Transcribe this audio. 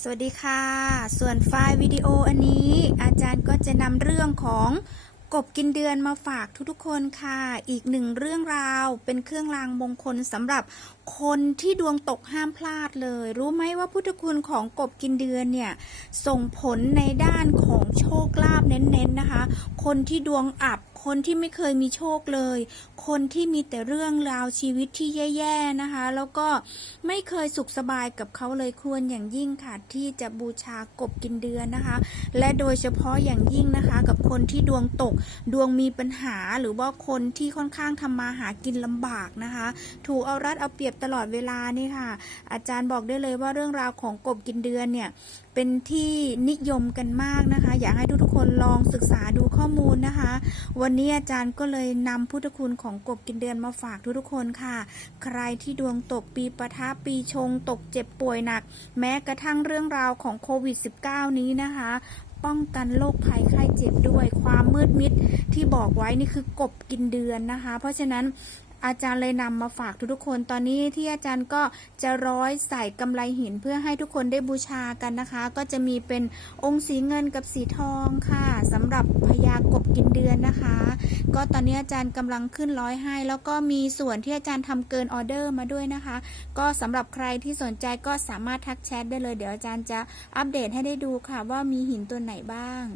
สวัสดีค่ะ ส่วนไฟล์วิดีโออันนี้ อาจารย์ก็จะนำเรื่องของกบกินเดือนมาฝากทุกๆคนค่ะ อีกหนึ่งเรื่องราวเป็นเครื่องรางมงคลสำหรับคนที่ดวงตกห้ามพลาดเลย รู้ไหมว่าพุทธคุณของกบกินเดือนเนี่ย ส่งผลในด้านของโชคลาภเน้นๆนะคะ คนที่ดวงอับ คนที่ไม่เคยมีโชคเลย คนที่มีแต่เรื่องราวชีวิตที่แย่ๆนะคะ แล้วก็ไม่เคยสุขสบายกับเขาเลยควรอย่างยิ่งค่ะที่จะบูชากบกินเดือนนะคะ และโดยเฉพาะอย่างยิ่งนะคะ กับคนที่ดวงตกดวงมีปัญหาหรือว่าคนที่ค่อนข้างทำมาหากินลำบากนะคะ ถูกเอารัดเอาเปรียบตลอดเวลานี่ค่ะ อาจารย์บอกได้เลยว่าเรื่องราวของกบกินเดือนเนี่ยเป็นที่นิยมกันมากนะคะ อยากให้ทุกๆคนลองศึกษาดูข้อมูลนะคะ วันนี้อาจารย์ก็เลยนำพุทธคุณของกบกินเดือนมาฝากทุกๆคนค่ะ ใครที่ดวงตกปีปะทะปีชงตกเจ็บป่วยหนัก แม้กระทั่งเรื่องราวของโควิด -19 นี้นะคะป้องกันโรคภัยไข้เจ็บด้วยความมืดมิดที่บอกไว้นี่คือกบกินเดือนนะคะ เพราะฉะนั้น อาจารย์เลยนำมาฝากทุกๆคน ตอนนี้ที่อาจารย์ก็จะร้อยใส่กำไลหินเพื่อให้ทุกคนได้บูชากันนะคะ ก็จะมีเป็นองค์สีเงินกับสีทองค่ะสำหรับพญากบกินเดือนนะคะ ก็ตอนนี้อาจารย์กำลังขึ้นร้อยให้ แล้วก็มีส่วนที่อาจารย์ทำเกินออเดอร์มาด้วยนะคะ ก็สำหรับใครที่สนใจก็สามารถทักแชทได้เลย เดี๋ยวอาจารย์จะอัปเดตให้ได้ดูค่ะ ว่ามีหินตัวไหนบ้าง